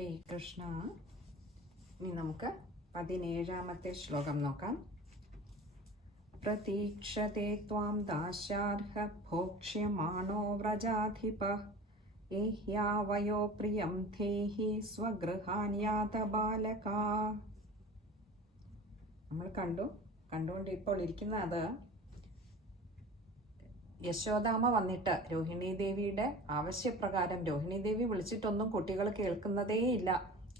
ഹരേ കൃഷ്ണ. ഇനി നമുക്ക് പതിനേഴാമത്തെ ശ്ലോകം നോക്കാം. പ്രതീക്ഷത്തെ ത്വാം ദാശാർഹ ഭോക്ഷ്യമാണോ വ്രജാധിപ? ഏഹ്യാവയോ പ്രിയം ധേഹി സ്വഗൃഹാന്യാത ബാലക. നമ്മൾ കണ്ടു കണ്ടുകൊണ്ട് ഇപ്പോൾ ഇരിക്കുന്ന യശോദാമ വന്നിട്ട് രോഹിണി ദേവിയുടെ ആവശ്യപ്രകാരം രോഹിണി ദേവി വിളിച്ചിട്ടൊന്നും കുട്ടികൾ കേൾക്കുന്നതേയില്ല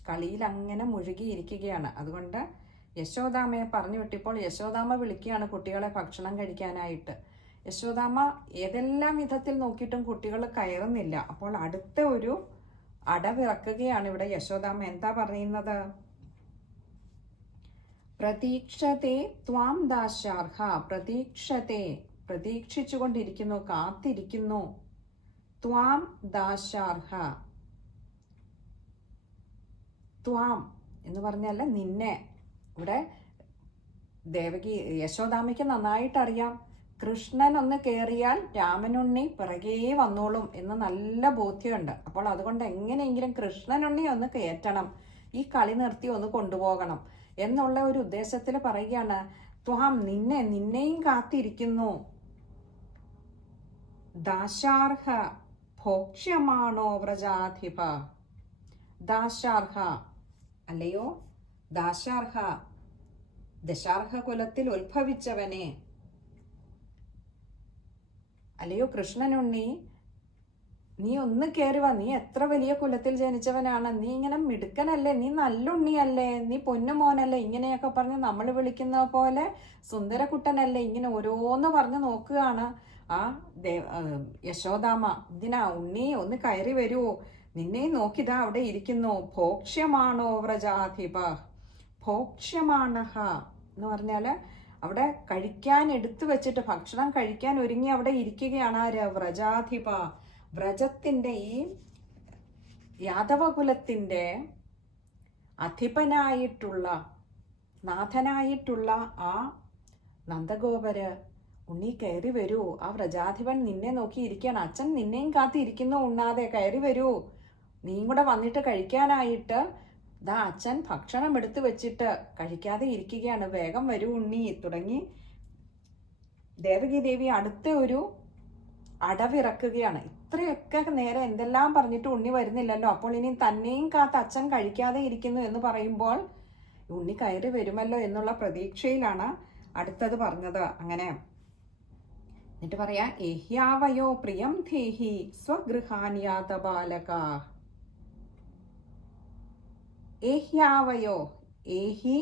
കളിയിൽ അങ്ങനെ മുഴുകിയിരിക്കുകയാണ്. അതുകൊണ്ട് യശോദാമയെ പറഞ്ഞു വിട്ടിപ്പോൾ യശോദാമ വിളിക്കുകയാണ് കുട്ടികളെ ഭക്ഷണം കഴിക്കാനായിട്ട്. യശോദാമ ഏതെല്ലാം വിധത്തിൽ നോക്കിയിട്ടും കുട്ടികൾ കയറുന്നില്ല. അപ്പോൾ അടുത്ത ഒരു അടവിറക്കുകയാണ് ഇവിടെ യശോദാമ. എന്താ പറയുന്നത്? പ്രതീക്ഷത്തെ ത്വാം ദാശാർഹ പ്രതീക്ഷത്തെ പ്രതീക്ഷിച്ചുകൊണ്ടിരിക്കുന്നു കാത്തിരിക്കുന്നു. ത്വാം ദാശാർഹ. ത്വാം എന്ന് പറഞ്ഞല്ല നിന്നെ. ഇവിടെ ദേവകി യശോദാമയ്ക്ക് നന്നായിട്ട് അറിയാം കൃഷ്ണൻ ഒന്ന് കയറിയാൽ രാമനുണ്ണി പിറകേ വന്നോളും എന്ന് നല്ല ബോധ്യമുണ്ട്. അപ്പോൾ അതുകൊണ്ട് എങ്ങനെയെങ്കിലും കൃഷ്ണനുണ്ണി ഒന്ന് കയറ്റണം. ഈ കളി നിർത്തി ഒന്ന് കൊണ്ടുപോകണം എന്നുള്ള ഒരു ഉദ്ദേശത്തിൽ പറയുകയാണ് ത്വാം നിന്നെ നിന്നെയും കാത്തിരിക്കുന്നു. ദാശാർഹ ഭോക്ഷ്യമാണോ വ്രജാധിപ? ദാശാർഹ അല്ലയോ? ദാശാർഹ ദശാർഹ കുലത്തിൽ ഉത്ഭവിച്ചവനെ. അല്ലയോ കൃഷ്ണനുണ്ണി നീ ഒന്ന് കയറി വാ. നീ എത്ര വലിയ കുലത്തിൽ ജനിച്ചവനാണ്. നീ ഇങ്ങനെ മിടുക്കനല്ലേ? നീ നല്ല ഉണ്ണിയല്ലേ നീ പൊന്നുമോനല്ലേ? ഇങ്ങനെയൊക്കെ പറഞ്ഞ് നമ്മൾ വിളിക്കുന്ന പോലെ സുന്ദരക്കുട്ടനല്ലേ ഇങ്ങനെ ഓരോന്ന് പറഞ്ഞ് നോക്കുകയാണ്. ആ ദേവ യശോദാമ ഇതിനാ ഉണ്ണി ഒന്ന് കയറി വരുവോ നിന്നെ നോക്കിതാ അവിടെ ഇരിക്കുന്നു. ഭോക്ഷ്യമാണോ വ്രജാധിപ? ഭോക്ഷ്യമാണഹ. എന്ന് പറഞ്ഞാൽ അവിടെ കഴിക്കാൻ എടുത്തു വെച്ചിട്ട് ഭക്ഷണം കഴിക്കാൻ ഒരുങ്ങി അവിടെ ഇരിക്കുകയാണ് ആര്? വ്രജാധിപ. വ്രജത്തിന്റെ ഈ യാദവകുലത്തിന്റെ അധിപനായിട്ടുള്ള നാഥനായിട്ടുള്ള ആ നന്ദഗോപര് ഉണ്ണി കയറി വരൂ. ആ വ്രജാധിപൻ നിന്നെ നോക്കി ഇരിക്കുകയാണ് അച്ഛൻ നിന്നെയും കാത്തിരിക്കുന്നു ഉണ്ണാതെ. കയറി വരൂ. നീയും കൂടെ വന്നിട്ട് കഴിക്കാനായിട്ട്. ദാ അച്ഛൻ ഭക്ഷണം എടുത്തു വെച്ചിട്ട് കഴിക്കാതെ ഇരിക്കുകയാണ്. വേഗം വരൂ ഉണ്ണി. തുടങ്ങി. ദേവകി ദേവി അടുത്ത ഒരു അടവിറക്കുകയാണ്. ഇത്രയൊക്കെ നേരെ എന്തെല്ലാം പറഞ്ഞിട്ട് ഉണ്ണി വരുന്നില്ലല്ലോ. അപ്പോൾ ഇനി തന്നെയും കാത്ത് അച്ഛൻ കഴിക്കാതെ ഇരിക്കുന്നു എന്ന് പറയുമ്പോൾ ഉണ്ണി കയറി വരുമല്ലോ എന്നുള്ള പ്രതീക്ഷയിലാണ് അടുത്തത് പറഞ്ഞത്. അങ്ങനെ എന്നിട്ട് പറയാ ഏഹ്യാവയോ പ്രിയം ധേഹി സ്വഗൃഹാന്യാത ബാലക. ഏഹ്യാവയോ ഏഹി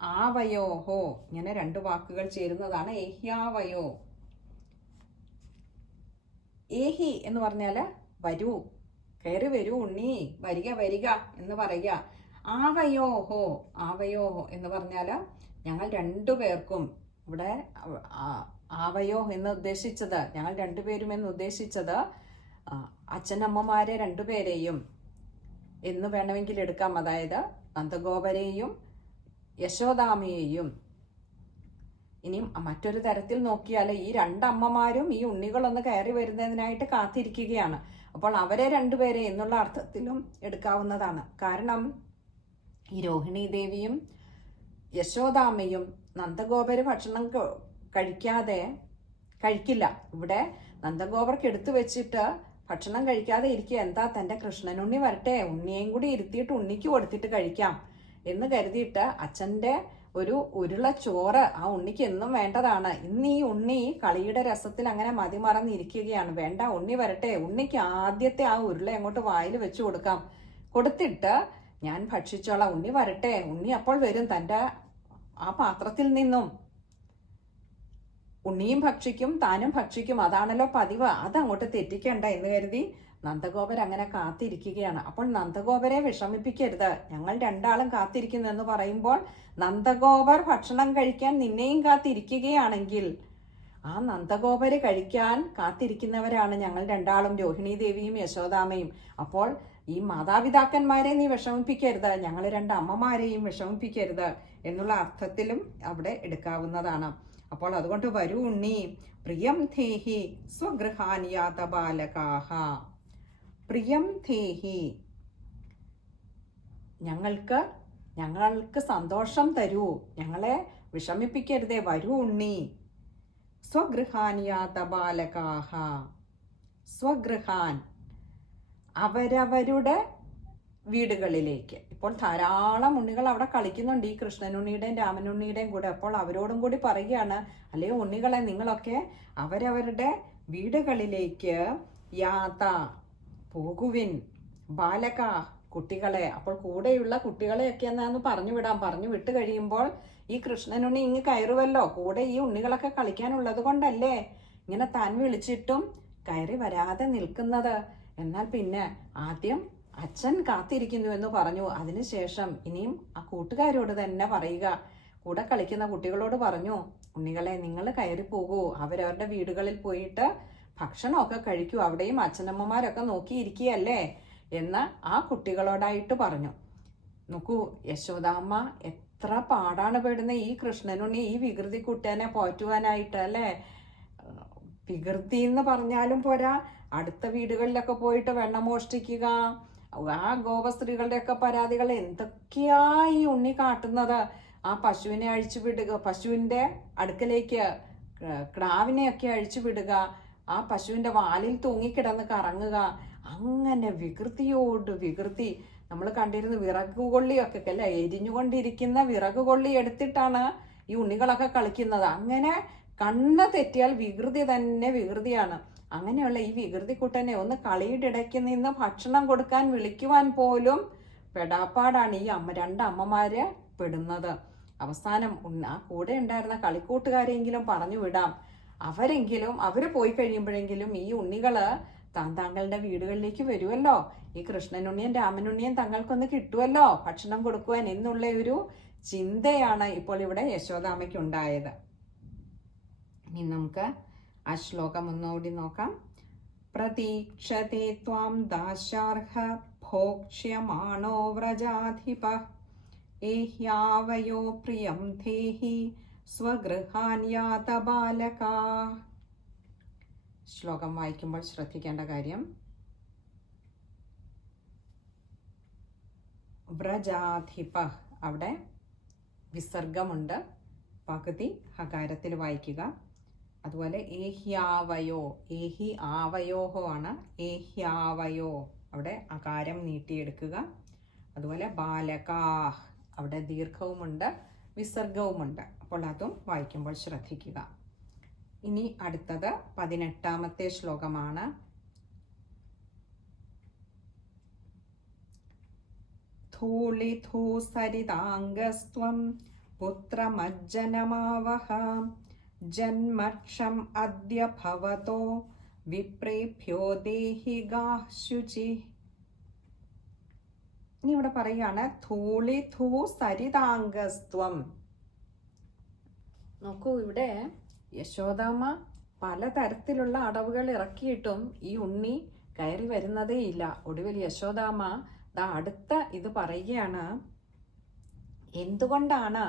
ആവയോഹോ. ഇങ്ങനെ രണ്ട് വാക്കുകൾ ചേരുന്നതാണ് ഏഹ്യാവയോ. ഏഹി എന്ന് പറഞ്ഞാൽ വരൂ കയറി വരൂ ഉണ്ണി വരിക വരിക എന്ന് പറയുക. ആവയോഹോ ആവയോഹോ എന്ന് പറഞ്ഞാൽ ഞങ്ങൾ രണ്ടു പേർക്കും ഇവിടെ ആവയോ എന്ന് ഉദ്ദേശിച്ചത്. ഞങ്ങൾ രണ്ടുപേരും എന്ന് ഉദ്ദേശിച്ചത് അച്ഛനമ്മമാരെ രണ്ടുപേരെയും എന്ന് വേണമെങ്കിൽ എടുക്കാം. അതായത് നന്ദഗോപരെയും യശോദാമയെയും. ഇനി മറ്റൊരു തരത്തിൽ നോക്കിയാൽ ഈ രണ്ടമ്മമാരും ഈ ഉണ്ണികളൊന്ന് കയറി വരുന്നതിനായിട്ട് കാത്തിരിക്കുകയാണ്. അപ്പോൾ അവരെ രണ്ടുപേരെ എന്നുള്ള അർത്ഥത്തിലും എടുക്കാവുന്നതാണ്. കാരണം ഈ രോഹിണി ദേവിയും യശോദാമയും നന്ദഗോപര് ഭക്ഷണം കഴിക്കാതെ കഴിക്കില്ല. ഇവിടെ നന്ദഗോപർക്ക് എടുത്തു വെച്ചിട്ട് ഭക്ഷണം കഴിക്കാതെ ഇരിക്കുക. എന്താ തന്റെ കൃഷ്ണനുണ്ണി വരട്ടെ? ഉണ്ണിയേയും കൂടി ഇരുത്തിയിട്ട് ഉണ്ണിക്ക് കൊടുത്തിട്ട് കഴിക്കാം എന്ന് കരുതിയിട്ട് അച്ഛന്റെ ഒരു ഉരുള ചോറ് ആ ഉണ്ണിക്ക് എന്നും വേണ്ടതാണ്. ഇന്ന് ഈ ഉണ്ണി കളിയുടെ രസത്തിൽ അങ്ങനെ മതിമറന്നിരിക്കുകയാണ് വേണ്ട ഉണ്ണി വരട്ടെ. ഉണ്ണിക്ക് ആദ്യത്തെ ആ ഉരുള അങ്ങോട്ട് വായിൽ വെച്ചു കൊടുക്കാം. കൊടുത്തിട്ട് ഞാൻ ഭക്ഷിച്ചോളാം. ഉണ്ണി വരട്ടെ. ഉണ്ണി അപ്പോൾ വരും തന്റെ ആ പാത്രത്തിൽ നിന്നും. ഉണ്ണിയും ഭക്ഷിക്കും താനും ഭക്ഷിക്കും. അതാണല്ലോ പതിവ്. അങ്ങോട്ട് തെറ്റിക്കണ്ട എന്ന് കരുതി നന്ദഗോപർ അങ്ങനെ കാത്തിരിക്കുകയാണ്. അപ്പോൾ നന്ദഗോപരെ വിഷമിപ്പിക്കരുത്. ഞങ്ങൾ രണ്ടാളും കാത്തിരിക്കുന്നു എന്ന് പറയുമ്പോൾ നന്ദഗോപർ ഭക്ഷണം കഴിക്കാൻ നിന്നെയും കാത്തിരിക്കുകയാണെങ്കിൽ ആ നന്ദഗോപര് കഴിക്കാൻ കാത്തിരിക്കുന്നവരാണ് ഞങ്ങൾ രണ്ടാളും രോഹിണി ദേവിയും യശോദാമയും. അപ്പോൾ ഈ മാതാപിതാക്കന്മാരെ നീ വിഷമിപ്പിക്കരുത്. ഞങ്ങൾ രണ്ട് അമ്മമാരെയും വിഷമിപ്പിക്കരുത് എന്നുള്ള അർത്ഥത്തിലും അവിടെ എടുക്കാവുന്നതാണ്. അപ്പോൾ അതുകൊണ്ട് വരൂ ഉണ്ണി. പ്രിയം ധേഹി സ്വഗൃഹാനിയാത ബാലകാഹ. പ്രിയം ധേഹി ഞങ്ങൾക്ക് ഞങ്ങൾക്ക് സന്തോഷം തരൂ. ഞങ്ങളെ വിഷമിപ്പിക്കരുതേ. വരൂ ഉണ്ണി. സ്വഗൃഹാനിയാത ബാലകാഹ. സ്വഗൃഹാൻ. അവരവരുടെ വീടുകളിലേക്ക്. ഇപ്പോൾ ധാരാളം ഉണ്ണികൾ അവിടെ കളിക്കുന്നുണ്ട്. ഈ കൃഷ്ണനുണ്ണിയുടെയും രാമനുണ്ണിയുടെയും കൂടെ. അപ്പോൾ അവരോടും കൂടി പറയുകയാണ് അല്ലേ ഉണ്ണികളെ നിങ്ങളൊക്കെ അവരവരുടെ വീടുകളിലേക്ക് യാത പോകുവിൻ. ബാലക കുട്ടികളെ. അപ്പോൾ കൂടെയുള്ള കുട്ടികളെയൊക്കെ എന്നാന്ന് പറഞ്ഞു വിടാം. പറഞ്ഞു വിട്ട് കഴിയുമ്പോൾ ഈ കൃഷ്ണനുണ്ണി ഇങ്ങ് കയറുമല്ലോ കൂടെ ഈ ഉണ്ണികളൊക്കെ കളിക്കാനുള്ളത് കൊണ്ടല്ലേ ഇങ്ങനെ താൻ വിളിച്ചിട്ടും കയറി വരാതെ നിൽക്കുന്നത്. എന്നാൽ പിന്നെ ആദ്യം അച്ഛൻ കാത്തിരിക്കുന്നു എന്ന് പറഞ്ഞു അതിനുശേഷം ഇനിയും ആ കൂട്ടുകാരോട് തന്നെ പറയുക. കൂടെ കളിക്കുന്ന കുട്ടികളോട് പറഞ്ഞു ഉണ്ണികളെ നിങ്ങൾ കയറി പോകൂ. അവരവരുടെ വീടുകളിൽ പോയിട്ട് ഭക്ഷണമൊക്കെ കഴിക്കൂ. അവിടെയും അച്ഛനമ്മമാരൊക്കെ നോക്കിയിരിക്കുകയല്ലേ? എന്ന് ആ കുട്ടികളോടായിട്ട് പറഞ്ഞു. നോക്കൂ യശോദാമ്മ എത്ര പാടാണ് പെടുന്ന ഈ കൃഷ്ണനുണ്ണി ഈ വികൃതി കുട്ടേനെ പോറ്റുവാനായിട്ട് അല്ലേ? വികൃതി എന്ന് പറഞ്ഞാലും പോരാ. അടുത്ത വീടുകളിലൊക്കെ പോയിട്ട് വെണ്ണ മോഷ്ടിക്കുക ആ ഗോപസ്ത്രീകളുടെയൊക്കെ പരാതികൾ എന്തൊക്കെയാ ഈ ഉണ്ണി കാട്ടുന്നത്? ആ പശുവിനെ അഴിച്ചു വിടുക പശുവിന്റെ അടുക്കലേക്ക് ക്രാവിനെയൊക്കെ അഴിച്ചു വിടുക ആ പശുവിന്റെ വാലിൽ തൂങ്ങിക്കിടന്ന് കറങ്ങുക അങ്ങനെ വികൃതിയോട് വികൃതി. നമ്മൾ കണ്ടിരുന്ന വിറക് കൊള്ളിയൊക്കെ അല്ലേ? എരിഞ്ഞുകൊണ്ടിരിക്കുന്ന വിറക് കൊള്ളി എടുത്തിട്ടാണ് ഈ ഉണ്ണികളൊക്കെ കളിക്കുന്നത്. അങ്ങനെ കണ്ണ് തെറ്റിയാൽ വികൃതി തന്നെ വികൃതിയാണ്. അങ്ങനെയുള്ള ഈ വികൃതി കുട്ടനെ ഒന്ന് കളിയുടെ ഇടയ്ക്ക് നിന്ന് ഭക്ഷണം കൊടുക്കാൻ വിളിക്കുവാൻ പോലും പെടാപ്പാടാണ് ഈ അമ്മ രണ്ട് അമ്മമാര് പെടുന്നത്. അവസാനം ആ കൂടെ ഉണ്ടായിരുന്ന കളിക്കൂട്ടുകാരെങ്കിലും പറഞ്ഞു വിടാം. അവരെങ്കിലും അവർ പോയി കഴിയുമ്പോഴെങ്കിലും ഈ ഉണ്ണികൾ താൻ താങ്കളുടെ വീടുകളിലേക്ക് വരുമല്ലോ ഈ കൃഷ്ണനുണ്ണിയും രാമനുണ്ണിയും തങ്ങൾക്കൊന്ന് കിട്ടുമല്ലോ ഭക്ഷണം കൊടുക്കുവാൻ എന്നുള്ള ഒരു ചിന്തയാണ് ഇപ്പോൾ ഇവിടെ യശോദാമയ്ക്ക് ഉണ്ടായത്. ഇനി നമുക്ക് ആ ശ്ലോകം ഒന്നുകൂടി നോക്കാം. പ്രതീക്ഷത്തെ ത്വാം ദാശാർഹ ഭോക്ഷ്യമാണോ വ്രജാധിപ? ഏഹ്യാവയോ പ്രിയം ധേഹി സ്വഗൃഹാൻ ശ്ലോകം വായിക്കുമ്പോൾ ശ്രദ്ധിക്കേണ്ട കാര്യം വ്രജാധിപ. അവിടെ വിസർഗമുണ്ട്. പകുതി ഹകാരത്തിൽ വായിക്കുക. അതുപോലെ ഏഹ്യാവയോ ഏഹി ആവയോഹോ ആണ് ഏഹ്യാവയോ. അവിടെ അകാരം നീട്ടിയെടുക്കുക. അതുപോലെ ബാലകാഹ് അവിടെ ദീർഘവുമുണ്ട് വിസർഗവുമുണ്ട്. അപ്പോൾ അതും വായിക്കുമ്പോൾ ശ്രദ്ധിക്കുക. ഇനി അടുത്തത് പതിനെട്ടാമത്തെ ശ്ലോകമാണ്. ധൂളിധൂസരിതാംഗസ്ത്വം പുത്രമജ്ജനമാവഹ ജന്മക്ഷം അദ്യ ഭവതോ വിപ്രേഭ്യോ ദേഹി ശുചി ഇനി ഇവിടെ പറയാണ് ധൂളിധൂ സരിതാംഗസ്ത്വം. നോക്കൂ ഇവിടെ യശോദാമ്മ പലതരത്തിലുള്ള അടവുകൾ ഇറക്കിയിട്ടും ഈ ഉണ്ണി കയറി വരുന്നതേ ഇല്ല. ഒടുവിൽ യശോദാമ്മ ദാ അടുത്ത ഇത് പറയുകയാണ് എന്തുകൊണ്ടാണ്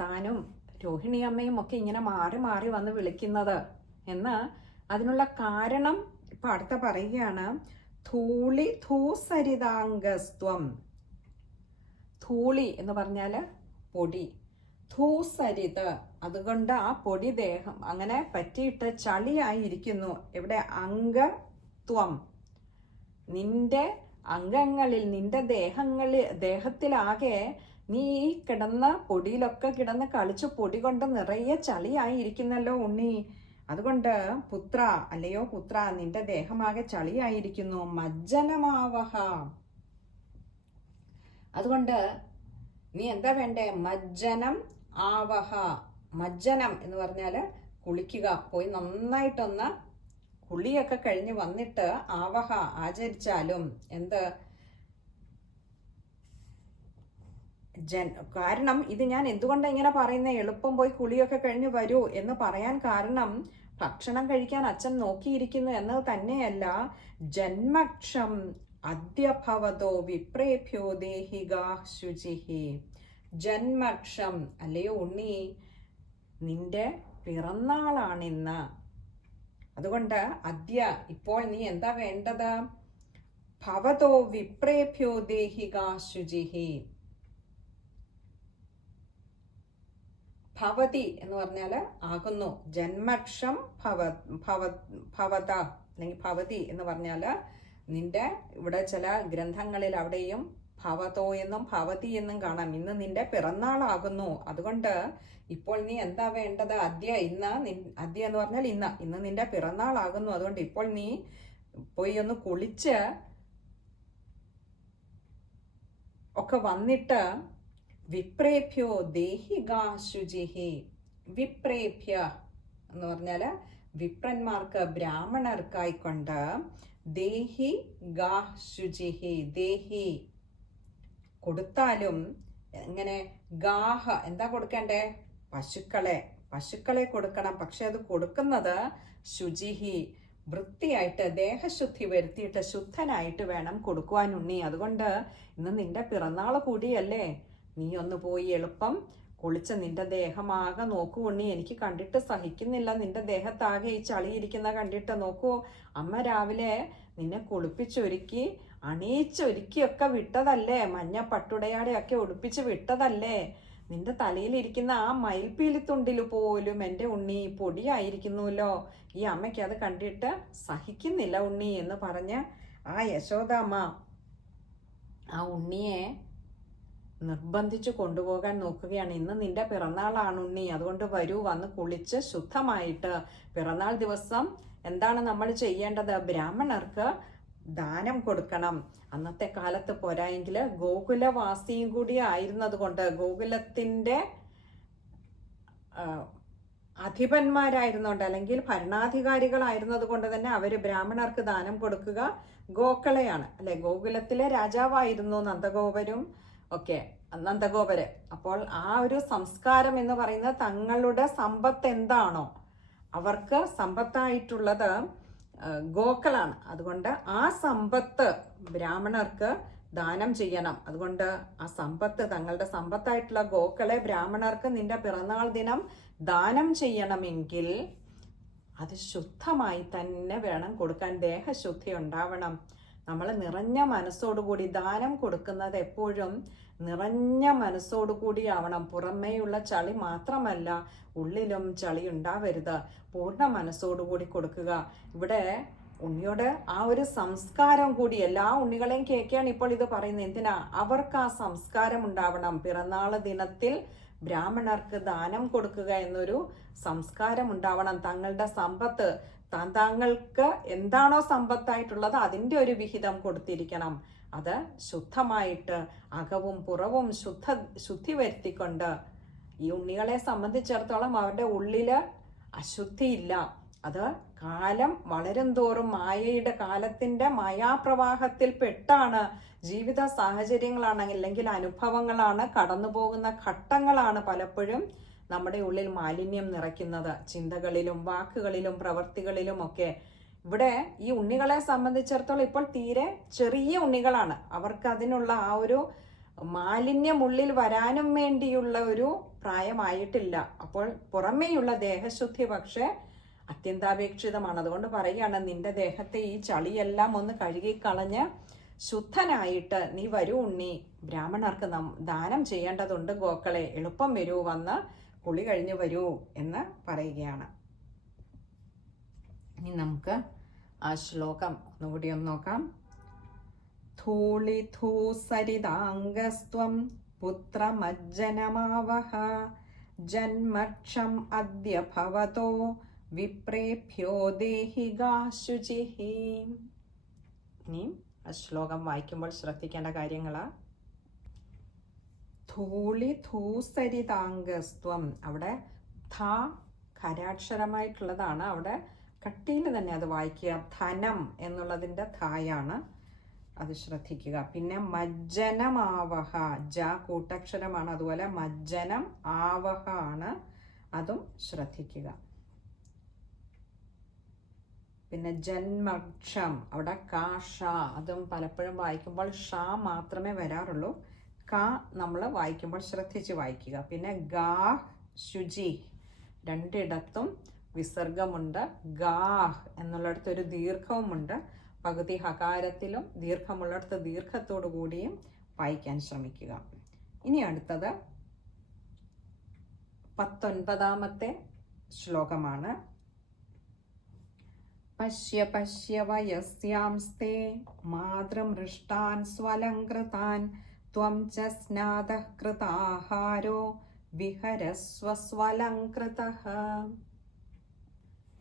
താനും രോഹിണി അമ്മയും ഒക്കെ ഇങ്ങനെ മാറി മാറി വന്ന് വിളിക്കുന്നത്. എന്ന് അതിനുള്ള കാരണം ഇപ്പൊ അടുത്ത പറയുകയാണ്. ധൂളി ധൂസരിതാംഗസ്ത്വം. ധൂളി എന്ന് പറഞ്ഞാൽ പൊടി. ധൂസരിത് അതുകൊണ്ട് ആ പൊടി ദേഹം അങ്ങനെ പറ്റിയിട്ട് ചളിയായിരിക്കുന്നു. ഇവിടെ അംഗത്വം. നിന്റെ അംഗങ്ങളിൽ നിന്റെ ദേഹങ്ങളിൽ ദേഹത്തിലാകെ നീ ഈ കിടന്ന പൊടിയിലൊക്കെ കിടന്ന് കളിച്ച് പൊടി കൊണ്ട് നിറയെ ചളിയായിരിക്കുന്നല്ലോ ഉണ്ണി. അതുകൊണ്ട് പുത്ര അല്ലയോ പുത്ര നിന്റെ ദേഹമാകെ ചളിയായിരിക്കുന്നു. മജ്ജനമാവഹ. അതുകൊണ്ട് നീ എന്താ വേണ്ടേ? മജ്ജനം ആവഹ. മജ്ജനം എന്ന് പറഞ്ഞാൽ കുളിക്കുക. പോയി നന്നായിട്ടൊന്ന് കുളിയൊക്കെ കഴിഞ്ഞ് വന്നിട്ട് ആവഹ ആചരിച്ചാലും എന്ത്? ജൻ കാരണം ഇത് ഞാൻ എന്തുകൊണ്ടാണ് ഇങ്ങനെ പറയുന്നത് എളുപ്പം പോയി കുളിയൊക്കെ കഴിഞ്ഞ് വരൂ എന്ന് പറയാൻ കാരണം ഭക്ഷണം കഴിക്കാൻ അച്ഛൻ നോക്കിയിരിക്കുന്നു എന്നത് തന്നെയല്ല. ജന്മക്ഷം അദ്യഭവതോ വിപ്രേഭ്യോ ദേഹികാ ശുചിഹി. ജന്മക്ഷം അല്ലയോ ഉണ്ണി നിന്റെ പിറന്നാളാണിന്ന്. അതുകൊണ്ട് അദ്യ ഇപ്പോൾ നീ എന്താ വേണ്ടത്? ഭവതോ വിപ്രേഭ്യോ ദേഹികാ ശുചിഹി. ഭവതി എന്ന് പറഞ്ഞാൽ ആകുന്നു. ജന്മക്ഷം ഭവ ഭവ ഭവത അല്ലെങ്കിൽ ഭവതി എന്ന് പറഞ്ഞാൽ നിന്റെ ഇവിടെ ചില ഗ്രന്ഥങ്ങളിൽ അവിടെയും ഭവതോ എന്നും ഭവതി എന്നും കാണാം. ഇന്ന് നിന്റെ പിറന്നാളാകുന്നു അതുകൊണ്ട് ഇപ്പോൾ നീ എന്താ വേണ്ടത്? അദ്യ ഇന്ന് അദ്യ എന്ന് പറഞ്ഞാൽ ഇന്ന്. ഇന്ന് നിന്റെ പിറന്നാളാകുന്നു അതുകൊണ്ട് ഇപ്പോൾ നീ പോയി ഒന്ന് കുളിച്ച് ഒക്കെ വന്നിട്ട് വിപ്രേഭ്യോ ദേഹികാ ശുചിഹി. വിപ്രേഭ്യ എന്ന് പറഞ്ഞാൽ വിപ്രന്മാർക്ക് ബ്രാഹ്മണർക്കായിക്കൊണ്ട് ദേഹി ഗാ ശുചിഹി. ദേഹി കൊടുത്താലും എങ്ങനെ ഗാഹ എന്താ കൊടുക്കണ്ടേ? പശുക്കളെ. പശുക്കളെ കൊടുക്കണം. പക്ഷെ അത് കൊടുക്കുന്നത് ശുചിഹി. വൃത്തിയായിട്ട് ദേഹശുദ്ധി വരുത്തിയിട്ട് ശുദ്ധനായിട്ട് വേണം കൊടുക്കുവാൻ ഉണ്ണി അതുകൊണ്ട് ഇന്ന് നിന്റെ പിറന്നാൾ കൂടിയല്ലേ? നീ ഒന്ന് പോയി എളുപ്പം. കുളിച്ച നിന്റെ ദേഹമാകെ നോക്കൂ ഉണ്ണി. എനിക്ക് കണ്ടിട്ട് സഹിക്കുന്നില്ല. നിന്റെ ദേഹത്താകെ ഈ ചളിയിരിക്കുന്ന കണ്ടിട്ട് നോക്കൂ. അമ്മ രാവിലെ നിന്നെ കുളിപ്പിച്ചൊരുക്കി അണിയിച്ചൊരുക്കിയൊക്കെ വിട്ടതല്ലേ? മഞ്ഞ പട്ടുടയാടെയൊക്കെ ഉടുപ്പിച്ച് വിട്ടതല്ലേ? നിന്റെ തലയിലിരിക്കുന്ന ആ മയിൽപ്പീലിത്തുണ്ടിൽ പോലും എന്റെ ഉണ്ണി പൊടിയായിരിക്കുന്നുവല്ലോ ഈ അമ്മയ്ക്ക് അത് കണ്ടിട്ട് സഹിക്കുന്നില്ല ഉണ്ണി എന്ന് പറഞ്ഞ് ആ യശോദാമ്മ ആ ഉണ്ണിയെ നിർബന്ധിച്ചു കൊണ്ടുപോകാൻ നോക്കുകയാണ്. ഇന്ന് നിന്റെ പിറന്നാളാണ് ഉണ്ണി. അതുകൊണ്ട് വരൂ വന്ന് കുളിച്ച് ശുദ്ധമായിട്ട്. പിറന്നാൾ ദിവസം എന്താണ് നമ്മൾ ചെയ്യേണ്ടത്? ബ്രാഹ്മണർക്ക് ദാനം കൊടുക്കണം. അന്നത്തെ കാലത്ത് പോരായെങ്കിൽ ഗോകുലവാസിയും കൂടി ആയിരുന്നത് കൊണ്ട് ഗോകുലത്തിന്റെ ആ, അധിപന്മാരായിരുന്നുകൊണ്ട് അല്ലെങ്കിൽ ഭരണാധികാരികളായിരുന്നത് കൊണ്ട് തന്നെ അവർ ബ്രാഹ്മണർക്ക് ദാനം കൊടുക്കുക ഗോക്കളയാണ്. അല്ലെ ഗോകുലത്തിലെ രാജാവായിരുന്നു നന്ദഗോപരും ഒക്കെ നന്ദഗോപര് അപ്പോൾ ആ ഒരു സംസ്കാരം എന്ന് പറയുന്നത് തങ്ങളുടെ സമ്പത്ത് എന്താണോ അവർക്ക് സമ്പത്തായിട്ടുള്ളത് ഗോക്കളാണ്. അതുകൊണ്ട് ആ സമ്പത്ത് ബ്രാഹ്മണർക്ക് ദാനം ചെയ്യണം. അതുകൊണ്ട് ആ സമ്പത്ത് തങ്ങളുടെ സമ്പത്തായിട്ടുള്ള ഗോക്കളെ ബ്രാഹ്മണർക്ക് നിന്റെ പിറന്നാൾ ദിനം ദാനം ചെയ്യണമെങ്കിൽ അത് ശുദ്ധമായി തന്നെ വേണം കൊടുക്കാൻ. ദേഹശുദ്ധി ഉണ്ടാവണം. നമ്മൾ നിറഞ്ഞ മനസ്സോടുകൂടി ദാനം കൊടുക്കുന്നത് എപ്പോഴും നിറഞ്ഞ മനസ്സോടുകൂടി ആവണം പുറമേയുള്ള ചളി മാത്രമല്ല ഉള്ളിലും ചളി ഉണ്ടാവരുത്. പൂർണ മനസ്സോടുകൂടി കൊടുക്കുക. ഇവിടെ ഉണ്ണിയോട് ആ ഒരു സംസ്കാരം കൂടി എല്ലാ ഉണ്ണികളെയും കേൾക്കുകയാണ് ഇപ്പോൾ ഇത് പറയുന്നത്. എന്തിനാ? അവർക്ക് ആ സംസ്കാരം ഉണ്ടാവണം. പിറന്നാൾ ദിനത്തിൽ ബ്രാഹ്മണർക്ക് ദാനം കൊടുക്കുക എന്നൊരു സംസ്കാരം ഉണ്ടാവണം. തങ്ങളുടെ സമ്പത്ത് താൻ താങ്കൾക്ക് എന്താണോ സമ്പത്തായിട്ടുള്ളത് അതിന്റെ ഒരു വിഹിതം കൊടുത്തിരിക്കണം. അത് ശുദ്ധമായിട്ട് അകവും പുറവും ശുദ്ധ ശുദ്ധി വരുത്തിക്കൊണ്ട് ഈ ഉണ്ണികളെ സംബന്ധിച്ചിടത്തോളം അവരുടെ ഉള്ളിൽ അശുദ്ധിയില്ല അത് കാലം വളരും തോറും മായയുടെ കാലത്തിന്റെ മായാപ്രവാഹത്തിൽ പെട്ടാണ് ജീവിത സാഹചര്യങ്ങളാണ് അല്ലെങ്കിൽ അനുഭവങ്ങളാണ് കടന്നു പോകുന്ന ഘട്ടങ്ങളാണ് പലപ്പോഴും നമ്മുടെ ഉള്ളിൽ മാലിന്യം നിറയ്ക്കുന്നത് ചിന്തകളിലും വാക്കുകളിലും പ്രവൃത്തികളിലും ഒക്കെ. ഇവിടെ ഈ ഉണ്ണികളെ സംബന്ധിച്ചിടത്തോളം ഇപ്പോൾ തീരെ ചെറിയ ഉണ്ണികളാണ്. അവർക്ക് അതിനുള്ള ആ ഒരു മാലിന്യം ഉള്ളിൽ വരാനും വേണ്ടിയുള്ള ഒരു പ്രായമായിട്ടില്ല. അപ്പോൾ പുറമേയുള്ള ദേഹശുദ്ധി പക്ഷേ അത്യന്താപേക്ഷിതമാണ്. അതുകൊണ്ട് പറയുകയാണ് നിന്റെ ദേഹത്തെ ഈ ചളിയെല്ലാം ഒന്ന് കഴുകിക്കളഞ്ഞ് ശുദ്ധനായിട്ട് നീ വരൂ ഉണ്ണി. ബ്രാഹ്മണർക്ക് ദാനം ചെയ്യേണ്ടതുണ്ട് ഗോക്കളെ. എളുപ്പം വരൂ വന്ന് കുളി കഴിഞ്ഞ് വരൂ എന്ന് പറയുകയാണ്. ഇനി നമുക്ക് ആ ശ്ലോകം ഒന്നുകൂടി ഒന്ന് നോക്കാം. ധൂളിധൂസരിതാംഗസ്ത്വം പുത്രമജ്ജനമാവഹ. ജന്മക്ഷം അദ്യ ഭവതോ വിപ്രേഭ്യോ ഇനിയും ഇനി ആ ശ്ലോകം വായിക്കുമ്പോൾ ശ്രദ്ധിക്കേണ്ട കാര്യങ്ങളാ. ധൂളി ധൂസരിതാംഗസ്ത്വം അവിടെ ധ ഖരാക്ഷരമായിട്ടുള്ളതാണ് അവിടെ കട്ടിയിൽ തന്നെ അത് വായിക്കുക. ധനം എന്നുള്ളതിന്റെ ധായാണ്. അത് ശ്രദ്ധിക്കുക. പിന്നെ മജ്ജനമാവഹ. ജ കൂട്ടക്ഷരമാണ്. അതുപോലെ മജ്ജനം ആവഹ ആണ്. അതും ശ്രദ്ധിക്കുക. പിന്നെ ജന്മക്ഷം അവിടെ കാ ഷ. അതും പലപ്പോഴും വായിക്കുമ്പോൾ ഷ മാത്രമേ വരാറുള്ളൂ. ക നമ്മൾ വായിക്കുമ്പോൾ ശ്രദ്ധിച്ച് വായിക്കുക. പിന്നെ ഗാ ശുചി രണ്ടിടത്തും വിസർഗമുണ്ട്. ഗാഹ് എന്നുള്ളിടത്ത് ഒരു ദീർഘവുമുണ്ട്. പകുതി ഹകാരത്തിലും ദീർഘമുള്ളിടത്ത് ദീർഘത്തോടു കൂടിയും വായിക്കാൻ ശ്രമിക്കുക. ഇനി അടുത്തത് പത്തൊൻപതാമത്തെ ശ്ലോകമാണ്. പശ്യ പശ്യ വയസ്യാംസ്തേ മാതൃമൃഷ്ടാൻ സ്വലങ്കൃതാൻ ത്വം ച സ്നാതഃ കൃതാഹാരോ വിഹരസ്വ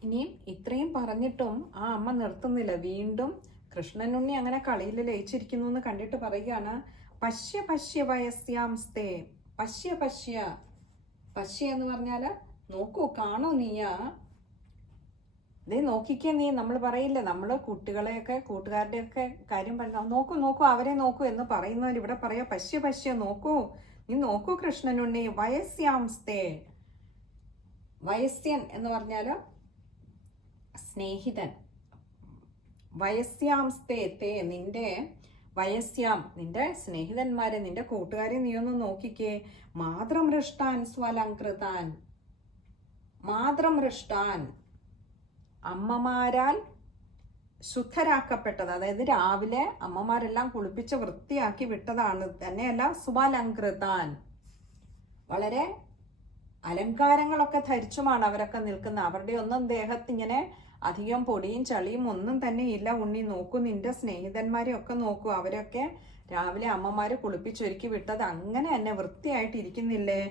ഇനിയും ഇത്രയും പറഞ്ഞിട്ടും ആ അമ്മ നിർത്തുന്നില്ല. വീണ്ടും കൃഷ്ണനുണ്ണി അങ്ങനെ കളിയിൽ ലയിച്ചിരിക്കുന്നു എന്ന് കണ്ടിട്ട് പറയുകയാണ്. പശ്യ പശ്യ വയസ്യാംസ്തേ പശ്യ പശ്യ. പശ്യ എന്ന് പറഞ്ഞാൽ നോക്കൂ കാണോ നീയാ. ദേ നോക്കിക്കേ നീ നമ്മൾ പറയില്ല നമ്മൾ കുട്ടികളെയൊക്കെ കൂട്ടുകാരുടെയൊക്കെ കാര്യം പറഞ്ഞ നോക്കൂ നോക്കൂ അവരെ നോക്കൂ എന്ന് പറയുന്നവർ ഇവിടെ പറയാ പശ്യ പശ്യ നോക്കൂ. നീ നോക്കൂ കൃഷ്ണനുണ്ണി വയസ്യാംസ്തേ വയസ്യൻ എന്ന് പറഞ്ഞാൽ സ്നേഹിതൻ. വയസ്യാംസ്തേ തേ നിന്റെ വയസ്യാം നിന്റെ സ്നേഹിതന്മാരെ നിന്റെ കൂട്ടുകാരെ നീ ഒന്ന് നോക്കിക്കേ. മാതൃമൃഷ്ടാൻ സ്വലങ്കൃതാൻ. മാതൃമൃഷ്ടാൻ. അമ്മമാരാൽ ശുദ്ധരാക്കപ്പെട്ടത് അതായത് രാവിലെ അമ്മമാരെല്ലാം കുളിപ്പിച്ച് വൃത്തിയാക്കി വിട്ടതാണ്. തന്നെയല്ല സ്വലങ്കൃതാൻ വളരെ അലങ്കാരങ്ങളൊക്കെ ധരിച്ചുമാണ് അവരൊക്കെ നിൽക്കുന്നത്. അവരുടെ ഒന്നും ദേഹത്ത് ഇങ്ങനെ അധികം പൊടിയും ചളിയും ഒന്നും തന്നെ ഇല്ല ഉണ്ണി നോക്കൂ നിന്റെ സ്നേഹിതന്മാരെ ഒക്കെ നോക്കൂ. അവരൊക്കെ രാവിലെ അമ്മമാര് കുളിപ്പിച്ചൊരുക്കി വിട്ടത് അങ്ങനെ തന്നെ വൃത്തിയായിട്ട് ഇരിക്കുന്നില്ലേ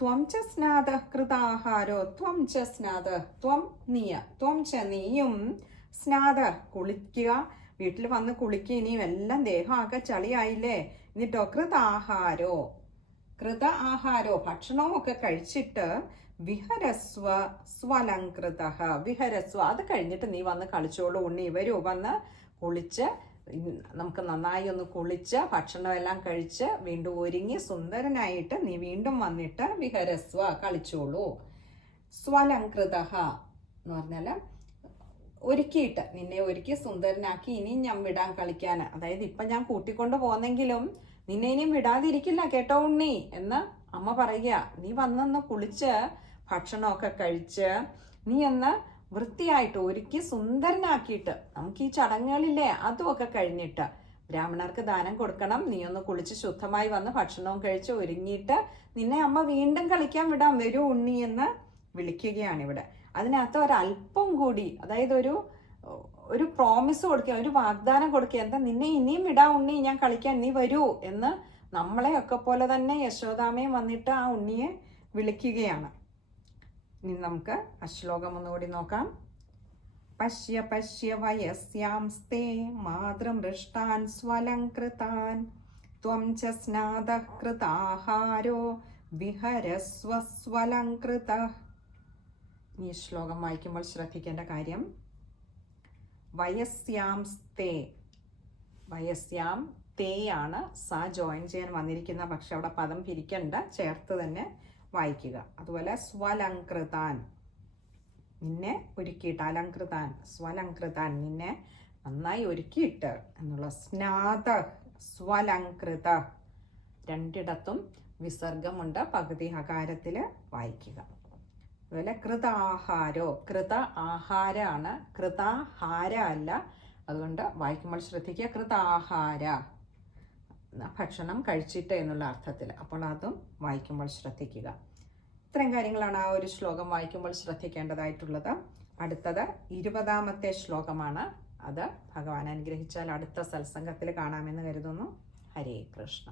ത്വം ച സ്നാത കൃതാഹാരോ ത്വം ച സ്നാത ത്വം നീയ ത്വം ച നീയും സ്നാത കുളിക്കുക. വീട്ടിൽ വന്ന് കുളിക്കുക ഇനിയും എല്ലാം ദേഹമൊക്കെ ചളിയായില്ലേ? എന്നിട്ടോ കൃതാഹാരോ കൃത ആഹാരോ ഭക്ഷണവും ഒക്കെ കഴിച്ചിട്ട് വിഹരസ്വ സ്വലംകൃത വിഹരസ്വ. അത് കഴിഞ്ഞിട്ട് നീ വന്ന് കളിച്ചോളൂ ഉണ്ണി വരൂ. വന്ന് കുളിച്ച് നമുക്ക് നന്നായി ഒന്ന് കുളിച്ച് ഭക്ഷണമെല്ലാം കഴിച്ച് വീണ്ടും ഒരുങ്ങി സുന്ദരനായിട്ട് നീ വീണ്ടും വന്നിട്ട് വിഹരസ്വ കളിച്ചോളൂ. സ്വലംകൃത എന്ന് പറഞ്ഞാൽ ഒരുക്കിയിട്ട് നിന്നെ ഒരുക്കി സുന്ദരനാക്കി ഇനിയും ഞാൻ വിടാൻ കളിക്കാൻ. അതായത് ഇപ്പം ഞാൻ കൂട്ടിക്കൊണ്ട് പോന്നെങ്കിലും നിന്നെ ഇനിയും വിടാതിരിക്കില്ല കേട്ടോ ഉണ്ണി എന്ന് അമ്മ പറയുക. നീ വന്നൊന്ന് കുളിച്ച് ഭക്ഷണമൊക്കെ കഴിച്ച് നീ ഒന്ന് വൃത്തിയായിട്ട് ഒരുക്കി സുന്ദരനാക്കിയിട്ട് നമുക്ക് ഈ ചടങ്ങുകളില്ലേ അതുമൊക്കെ കഴിഞ്ഞിട്ട് ബ്രാഹ്മണർക്ക് ദാനം കൊടുക്കണം നീ ഒന്ന് കുളിച്ച് ശുദ്ധമായി വന്ന് ഭക്ഷണവും കഴിച്ച് ഒരുങ്ങിയിട്ട് നിന്നെ അമ്മ വീണ്ടും കളിക്കാൻ വിടാം വരൂ ഉണ്ണി എന്ന് വിളിക്കുകയാണ് ഇവിടെ. അതിനകത്ത് ഒരല്പം കൂടി അതായത് ഒരു ഒരു പ്രോമിസ് കൊടുക്കുക ഒരു വാഗ്ദാനം കൊടുക്കുക എന്താ നിന്നെ ഇനിയും വിടാ ഉണ്ണി ഞാൻ കളിക്കാൻ നീ വരൂ എന്ന് നമ്മളെയൊക്കെ പോലെ തന്നെ യശോദാമയും വന്നിട്ട് ആ ഉണ്ണിയെ വിളിക്കുകയാണ്. ഇനി നമുക്ക് ആ ശ്ലോകം ഒന്നുകൂടി നോക്കാം. പശ്യ പശ്യ വയസ്യാംസ്തേ മാതൃമൃഷ്ടാൻ സ്വലംകൃതാൻ ത്വം ച സ്നാതകൃതാഹാരോ വിഹരസ്വസ്വലംകൃത ഈ ശ്ലോകം വായിക്കുമ്പോൾ ശ്രദ്ധിക്കേണ്ട കാര്യം. വയസ്യാംസ്തേ വയസ്യാം തേയാണ് സ ജോയിൻ ചെയ്യാൻ വന്നിരിക്കുന്ന പക്ഷെ അവിടെ പദം പിരിക്കണ്ട ചേർത്ത് തന്നെ വായിക്കുക. അതുപോലെ സ്വലങ്കൃതാൻ. നിന്നെ ഒരുക്കിയിട്ട് അലങ്കൃതാൻ. സ്വലങ്കൃതാൻ നിന്നെ നന്നായി ഒരുക്കിയിട്ട് എന്നുള്ള സ്നാത സ്വലങ്കൃത രണ്ടിടത്തും വിസർഗമുണ്ട്. പകുതി ഹകാരത്തിൽ വായിക്കുക. അതുപോലെ കൃതാഹാരോ കൃത ആഹാരാണ്. കൃതാഹാര അല്ല. അതുകൊണ്ട് വായിക്കുമ്പോൾ ശ്രദ്ധിക്കുക കൃതാഹാര. ഭക്ഷണം കഴിച്ചിട്ട് എന്നുള്ള അർത്ഥത്തിൽ അപ്പോൾ അതും വായിക്കുമ്പോൾ ശ്രദ്ധിക്കുക. ഇത്രയും കാര്യങ്ങളാണ് ആ ഒരു ശ്ലോകം വായിക്കുമ്പോൾ ശ്രദ്ധിക്കേണ്ടതായിട്ടുള്ളത്. അടുത്തത് ഇരുപതാമത്തെ ശ്ലോകമാണ് അത്. ഭഗവാൻ അനുഗ്രഹിച്ചാൽ അടുത്ത സത്സംഗത്തിൽ കാണാമെന്ന് കരുതുന്നു. ഹരേ കൃഷ്ണ.